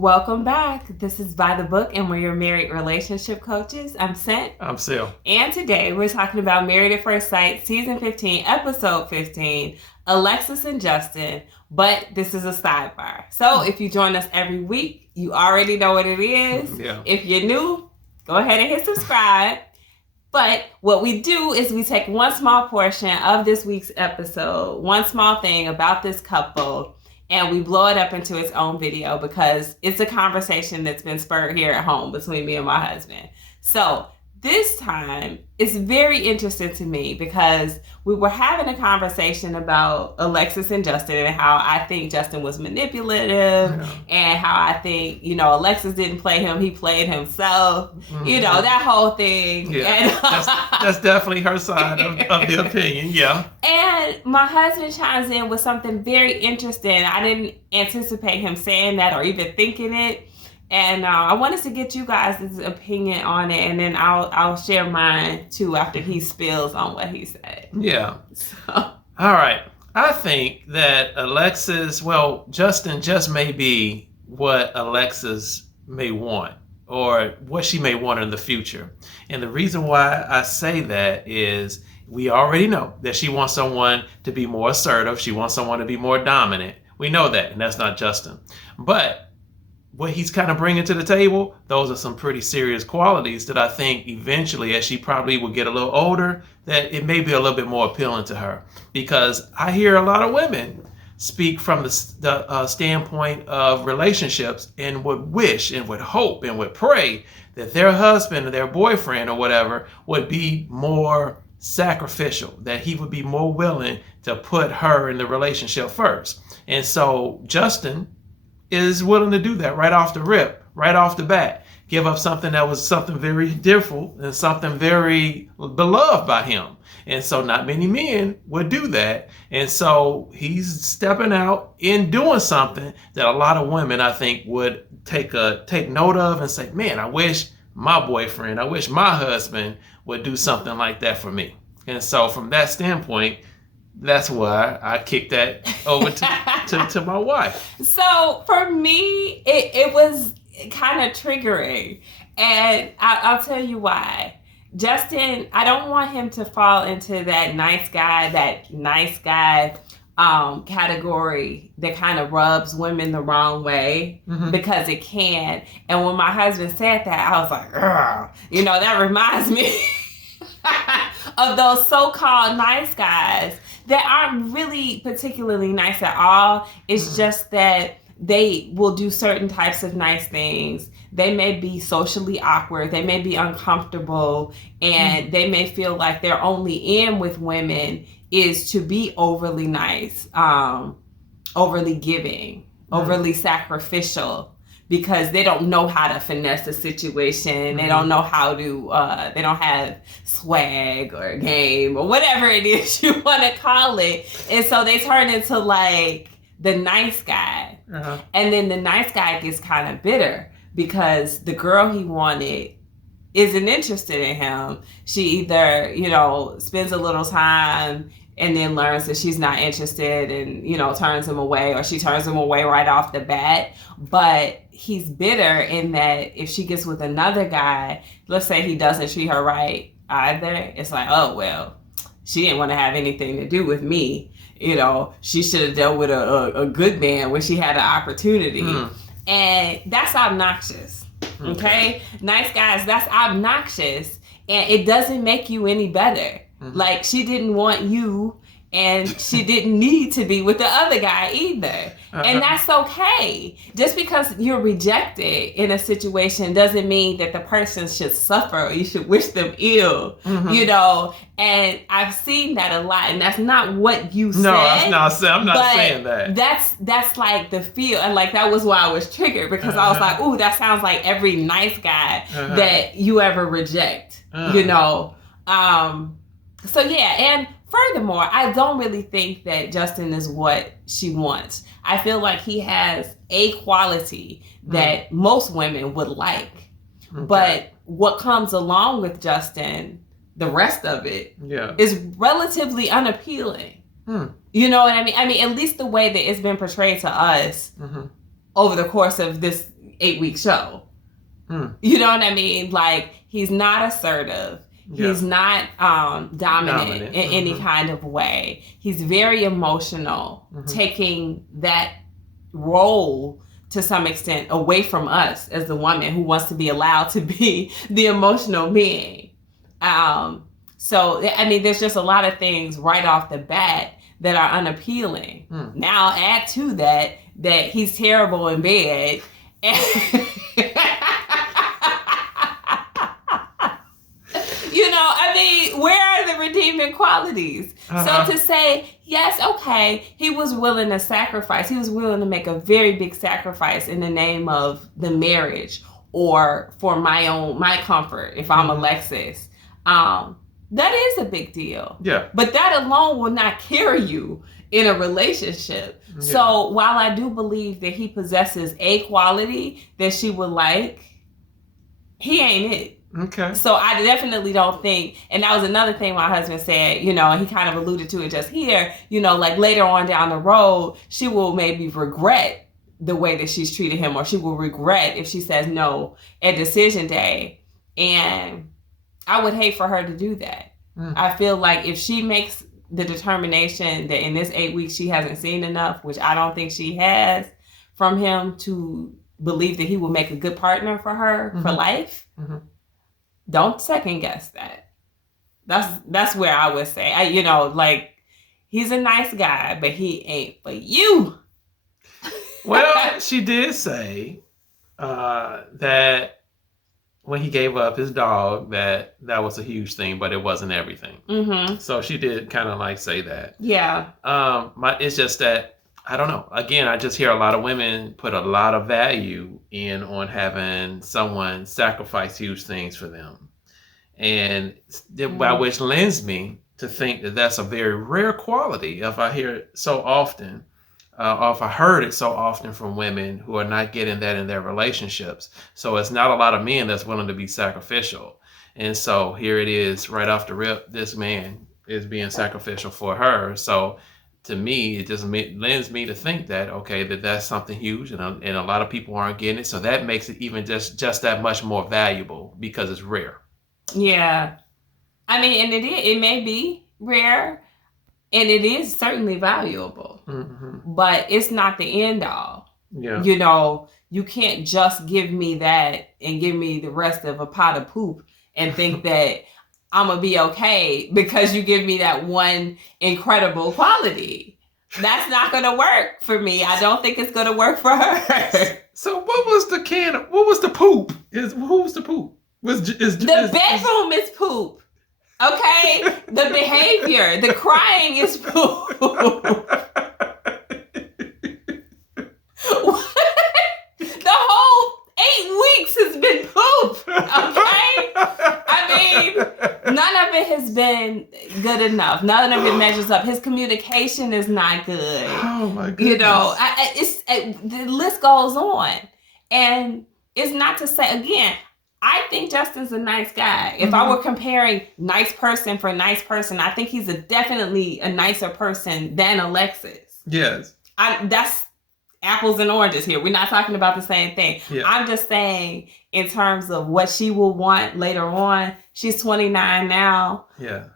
Welcome back. This is By the Book, and we're your married relationship coaches. I'm Sent. I'm Sil. And today we're talking about Married at First Sight, Season 15, Episode 15, Alexis and Justin. But this is a sidebar. So if you join us every week, you already know what it is. Yeah. If you're new, go ahead and hit subscribe. But what we do is we take one small portion of this week's episode, one small thing about this couple, and we blow it up into its own video because it's a conversation that's been spurred here at home between me and my husband. So this time, it's very interesting to me because we were having a conversation about Alexis and Justin and how I think Justin was manipulative and how I think, Alexis didn't play him, he played himself, that whole thing. Yeah, and, that's definitely her side of the opinion, yeah. And my husband chimes in with something very interesting. I didn't anticipate him saying that or even thinking it. And I wanted to get you guys' opinion on it, and then I'll share mine too after he spills on what he said. Yeah. So. All right. I think that Justin just may be what Alexis may want or what she may want in the future. And the reason why I say that is we already know that she wants someone to be more assertive. She wants someone to be more dominant. We know that, and that's not Justin. But what he's kind of bringing to the table, those are some pretty serious qualities that I think eventually, as she probably will get a little older, that it may be a little bit more appealing to her. Because I hear a lot of women speak from the standpoint of relationships and would wish and would hope and would pray that their husband or their boyfriend or whatever would be more sacrificial, that he would be more willing to put her in the relationship first. And so Justin is willing to do that right off the rip, right off the bat. Give up something that was something very dearful and something very beloved by him. And so not many men would do that. And so he's stepping out in doing something that a lot of women, I think, would take note of and say, man, I wish my boyfriend, I wish my husband would do something like that for me. And so from that standpoint, that's why I kicked that over to my wife. So for me, it was kind of triggering. And I'll tell you why. Justin, I don't want him to fall into that nice guy category that kind of rubs women the wrong way because it can. And when my husband said that, I was like, ugh. That reminds me of those so-called nice guys that aren't really particularly nice at all. It's just that they will do certain types of nice things. They may be socially awkward. They may be uncomfortable. And they may feel like their only in with women is to be overly nice, overly giving, overly sacrificial, because they don't know how to finesse the situation. They don't know how to, they don't have swag or game or whatever it is you want to call it. And so they turn into like the nice guy. And then the nice guy gets kind of bitter because the girl he wanted isn't interested in him. She either, spends a little time and then learns that she's not interested and, turns him away, or she turns him away right off the bat. But he's bitter in that if she gets with another guy, let's say he doesn't treat her right either, it's like, oh, well, she didn't want to have anything to do with me. She should have dealt with a good man when she had an opportunity. And that's obnoxious. Okay? Nice guys, that's obnoxious. And it doesn't make you any better. Like, she didn't want you, and she didn't need to be with the other guy either. And that's okay. Just because you're rejected in a situation doesn't mean that the person should suffer or you should wish them ill, And I've seen that a lot, and that's not what you said. No, I'm not saying that. That's like the feel, and like that was why I was triggered, because I was like, ooh, that sounds like every nice guy that you ever reject, So yeah, and furthermore, I don't really think that Justin is what she wants. I feel like he has a quality that most women would like. But what comes along with Justin, the rest of it, is relatively unappealing. You know what I mean? I mean, at least the way that it's been portrayed to us over the course of this 8-week show. Mm. You know what I mean? Like, he's not assertive. Yeah. He's not dominant in any kind of way. He's very emotional, taking that role to some extent away from us as the woman who wants to be allowed to be the emotional being. So, I mean, there's just a lot of things right off the bat that are unappealing. Now add to that he's terrible in bed. You know, I mean, where are the redeeming qualities? So to say, yes, okay, he was willing to sacrifice. He was willing to make a very big sacrifice in the name of the marriage or for my comfort if I'm Alexis. That is a big deal. Yeah. But that alone will not carry you in a relationship. Yeah. So while I do believe that he possesses a quality that she would like, he ain't it. Okay. So I definitely don't think, and that was another thing my husband said, you know, and he kind of alluded to it just here, you know, like later on down the road, she will maybe regret the way that she's treated him, or she will regret if she says no at decision day. And I would hate for her to do that. I feel like if she makes the determination that in this 8 weeks she hasn't seen enough, which I don't think she has, from him to believe that he will make a good partner for her for life, don't second guess that. That's where I would say, you know, like, he's a nice guy, but he ain't for you. Well, she did say that when he gave up his dog, that was a huge thing, but it wasn't everything. So she did kind of like say that. Yeah. It's just that, I don't know. Again, I just hear a lot of women put a lot of value on having someone sacrifice huge things for them. And which lends me to think that that's a very rare quality. If I hear it so often, or if I heard it so often from women who are not getting that in their relationships. So it's not a lot of men that's willing to be sacrificial. And so here it is right off the rip, this man is being sacrificial for her. So to me, it just lends me to think that, okay, that's something huge, and a lot of people aren't getting it. So that makes it even just that much more valuable because it's rare. Yeah. I mean, and it may be rare, and it is certainly valuable, but it's not the end all. Yeah. You know, you can't just give me that and give me the rest of a pot of poop and think that I'm going to be okay because you give me that one incredible quality. That's not going to work for me. I don't think it's going to work for her. So what was the poop? Who was the poop? The bedroom is poop. Okay? The behavior, the crying is poop. The whole 8 weeks has been poop. Okay? I mean, none of it has been good enough. None of it measures up. His communication is not good. Oh my goodness. You know, the list goes on. And it's not to say, again, I think Justin's a nice guy. If I were comparing nice person for nice person, I think he's definitely a nicer person than Alexis. Yes. That's apples and oranges here. We're not talking about the same thing. Yeah. I'm just saying in terms of what she will want later on. She's 29 now. Yeah.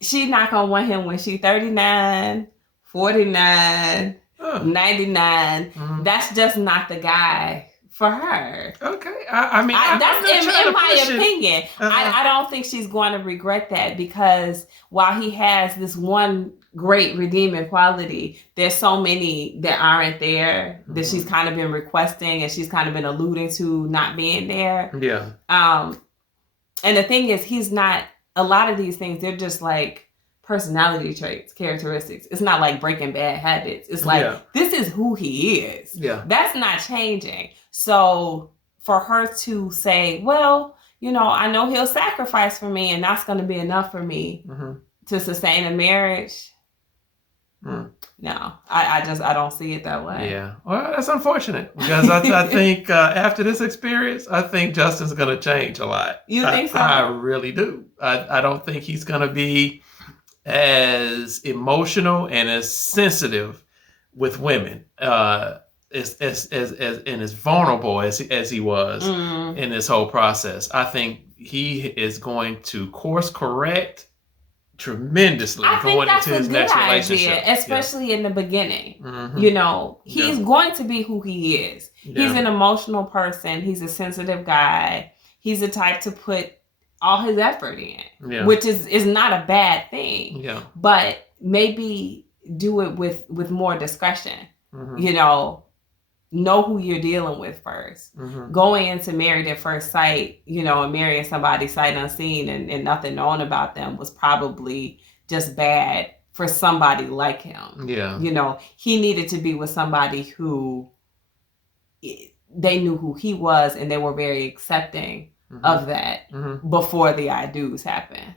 She's not going to want him when she's 39, 49, 99. That's just not the guy for her. Okay. I mean, that's in my opinion. I don't think she's going to regret that, because while he has this one great redeeming quality, there's so many that aren't there that she's kind of been requesting and she's kind of been alluding to not being there. Yeah. And the thing is, he's not, a lot of these things, they're just like personality traits, characteristics. It's not like breaking bad habits. It's like, this is who he is. Yeah. That's not changing. So for her to say, well, you know, I know he'll sacrifice for me and that's going to be enough for me to sustain a marriage. No, I don't see it that way. Yeah. Well, that's unfortunate, because I think after this experience, I think Justin's going to change a lot. You think so? I really do. I don't think he's going to be as emotional and as sensitive with women. as vulnerable as he was in this whole process. I think he is going to course correct tremendously going into his next relationship, especially in the beginning. He's going to be who he is. He's an emotional person. He's a sensitive guy. He's the type to put all his effort in, which is not a bad thing. But maybe do it with more discretion. Know who you're dealing with first. Going into Married at First Sight, and marrying somebody sight unseen and nothing known about them was probably just bad for somebody like him. He needed to be with somebody who they knew who he was and they were very accepting of that before the I do's happened.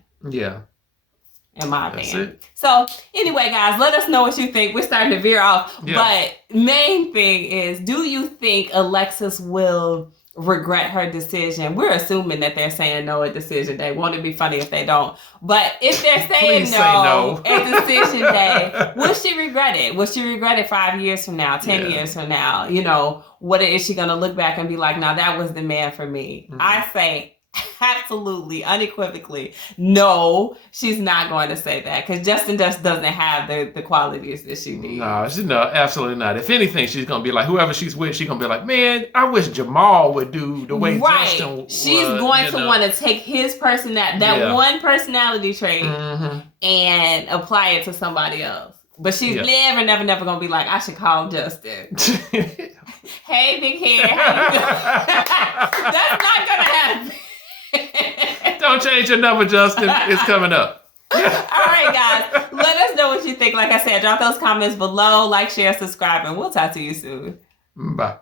In my opinion. So anyway, guys, let us know what you think. We're starting to veer off. But main thing is, do you think Alexis will regret her decision? We're assuming that they're saying no at decision day. Won't it be funny if they don't? But if they're saying no at decision day, will she regret it? Will she regret it 5 years from now, 10 years from now? What is she going to look back and be like, now that was the man for me? I say absolutely, unequivocally, no, she's not going to say that, because Justin just doesn't have the qualities that she needs. No, absolutely not. If anything, she's going to be like, whoever she's with, she's going to be like, man, I wish Jamal would do the way Justin would. She's going to want to take his one personality trait and apply it to somebody else. But she's never going to be like, I should call Justin. Hey, big hair, how you doing? That's not going to happen. Don't change your number, Justin. It's coming up. All right, guys. Let us know what you think. Like I said, drop those comments below. Like, share, subscribe, and we'll talk to you soon. Bye.